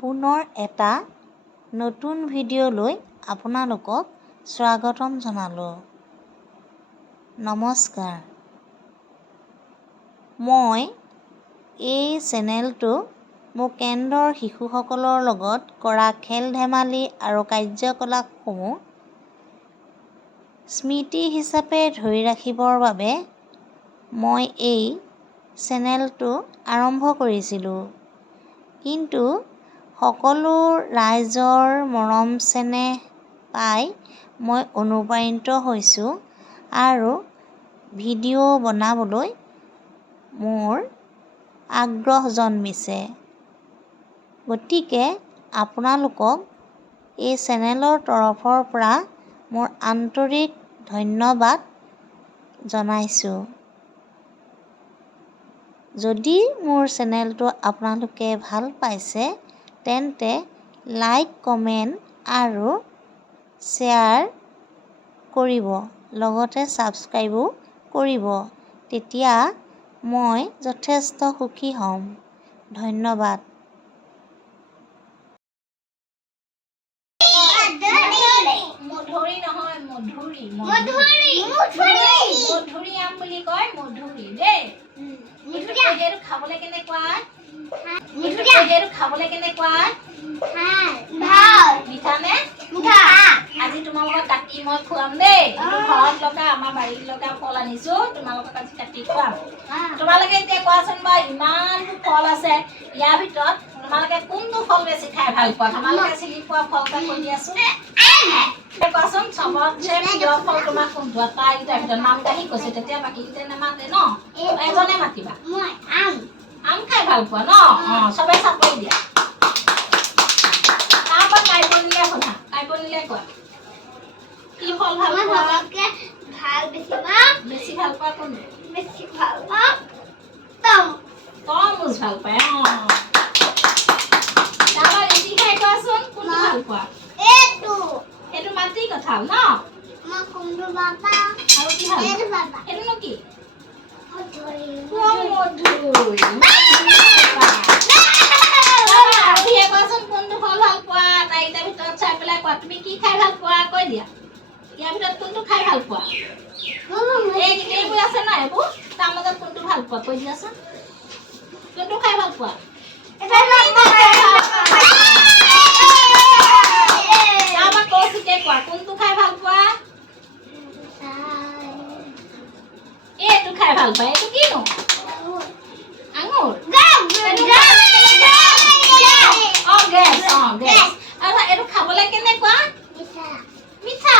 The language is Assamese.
পুনৰ এটা নতুন ভিডিঅ'লৈ আপোনালোকক স্বাগতম জনালোঁ। নমস্কাৰ। মই এই চেনেলটো মোৰ কেন্দ্ৰৰ শিশুসকলৰ লগত কৰা খেল-ধেমালি আৰু কাৰ্যকলাপসমূহ স্মৃতি হিচাপে ধৰি ৰাখিবৰ বাবে মই এই চেনেলটো আৰম্ভ কৰিছিলোঁ। কিন্তু সকলো ৰাইজৰ মৰম চেনেহ পাই মই অনুপ্ৰাণিত হৈছোঁ আৰু ভিডিঅ' বনাবলৈ মোৰ আগ্ৰহ জন্মিছে। গতিকে আপোনালোকক এই চেনেলৰ তৰফৰ পৰা মোৰ আন্তৰিক ধন্যবাদ জনাইছোঁ। যদি মোৰ চেনেলটো আপোনালোকে ভাল পাইছে তেন্তে লাইক, কমেণ্ট আৰু শ্বেয়াৰ কৰিব, লগতে ছাবস্ক্ৰাইবো কৰিব। তেতিয়া মই যথেষ্ট সুখী হ'ম। ধন্যবাদ। মধুৰি নহয়, মধুৰি মধুৰি আম বুলি কয়, মধুৰি দেই। এইটো খাবলৈ কেনেকুৱা? এইটো খাবলৈ কেনেকুৱা? মিঠা নে? আজি তোমালোকক কাটি মই খুৱাম দেই। ঘৰত লগা আমাৰ বাৰীত লগা ফল আনিছো, তোমালোকক আজি কাটি খুৱাম। তোমালোকে এতিয়া কোৱাচোন বাৰু, ইমানটো ফল আছে, ইয়াৰ ভিতৰত তোমালোকে কোনটো ফল বেছি খাই ভাল পোৱা? তোমালোকে চিনি পোৱা ফল এটা কৈ দিয়াচোন। কোৱাচোন, চবতছে প্ৰিয় ফল তোমাৰ কোনটো? আটাইকেইটাৰ ভিতৰত নাম কাঢ়ি কৈছে, তেতিয়া বাকীকেইটাই নামাতে ন? এজনে মাতিবা। আম খাই ভাল পোৱা ন? চবে চাপৰি দিয়া। তাৰপৰা কাইপনিলে সোধা, কাইপনিলে কোৱা, কি ফল ভাল পোৱা? বেছি ভাল পোৱা কোনটো? তৰমুজ ভাল পায়। তাৰপৰা লিচি খাই কোৱাচোন, কোনটো ভাল পোৱা? সেইটো মাটি কঁঠাল ন? আৰু কি ভাল পোৱা? সেইটোনো কি? মধুৰি। কোৱাচোন কোনটো ফল ভাল পোৱা? আটাইকেইটাৰ ভিতৰত চাই পেলাই কোৱা, তুমি কি খাই ভাল পোৱা? কৈ দিয়া। ইয়াৰ ভিতৰত কোনটো খাই ভাল পোৱা? এইবোৰ আছে ন, এইবোৰ তাৰ মাজত কোনটো ভাল পোৱা? কৈ দিয়াচোন, কোনটো খাই ভাল পোৱা? তাৰপৰা কৌশিকে কোৱা, কোনটো খাই ভাল পোৱা? এইটো খাই ভাল পায়। এইটো কিনো? আঙুৰ। গেছ। আৰু এইটো খাবলৈ কেনেকুৱা? মিঠা।